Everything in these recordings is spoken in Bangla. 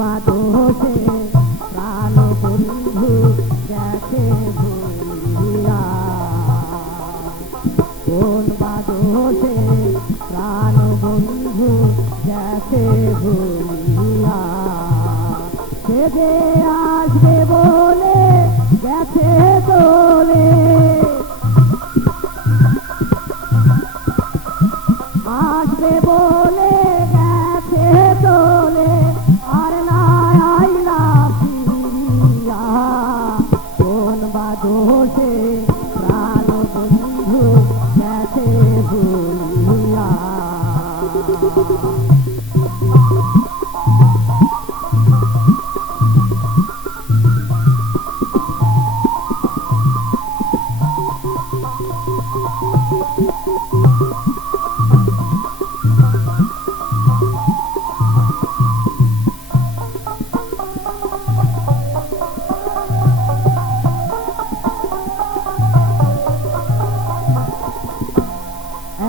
বাদোষে প্রাণ বন্ধু গেছে ভুলিয়া, কোন বাদোষে প্রাণ বন্ধু গেছে ভুলিয়া, সে যে আসবে বলে গেছে চলে, আসবে বলে গেছে চলে, আর না আইলা ফিরিয়া, কোন বাদোষে প্রাণ বন্ধু গেছে ভুলিয়া।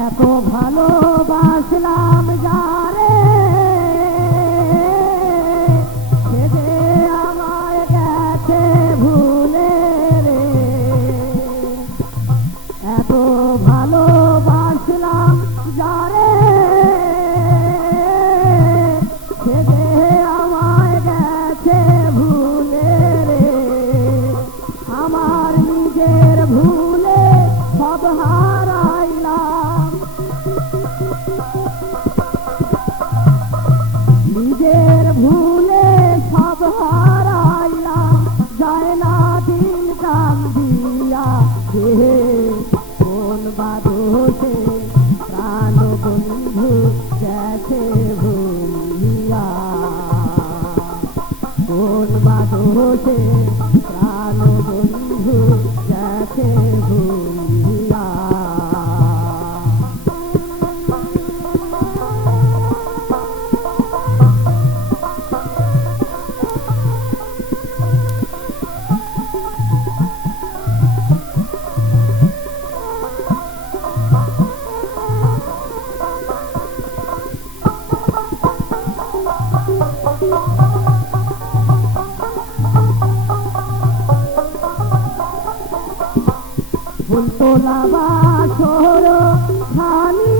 এত ভালোবাসলাম যারে, সে যে আমায় গেছে ভুলে রে, এত ভালোবাসলাম যারে, সে যে আমায় গেছে ভুলে রে, আমার নিজের ভুলে সব হারাইলাম, নিজের ভুলে সব হারাইলাম, যায় না দিন কান্দিয়া, হে কোন বাদোষে প্রাণ বন্ধু গেছে ভুলিয়া, কোন বাদোষে প্রাণ বন্ধু গেছে ভুলিয়া। ফুলতোলা বাসর খানি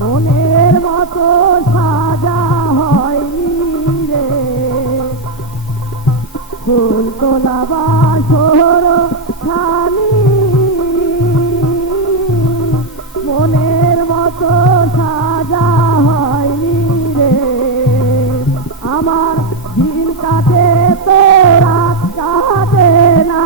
মনের মতো সাজা হয়নি রে, ফুলতোলা বাসর খানি মনের মতো সাজা হয়নি রে, আমার দিন কাটে তো রাত কাটে না,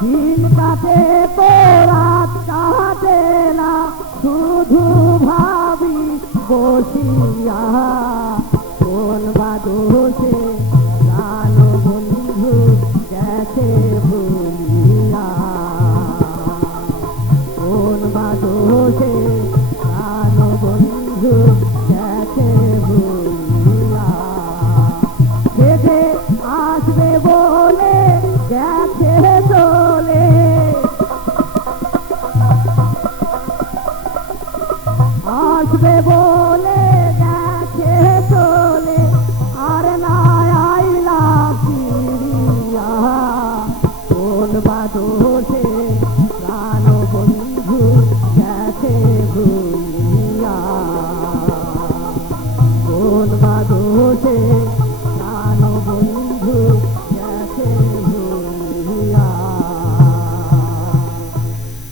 দিন কাটে তো রাত কাটে না, শুধু ভাবি বসিয়া, কোন বাদোষে প্রাণ বন্ধু গেছে ভুলিয়া, কোন বাদোষে প্রাণ বন্ধু গেছে ভুলিয়া, সে যে আসবে বলে গেছে চলে, আসবে বলে গেছে চলে, আর না আইলা ফিরিয়া, কোন বাদোষে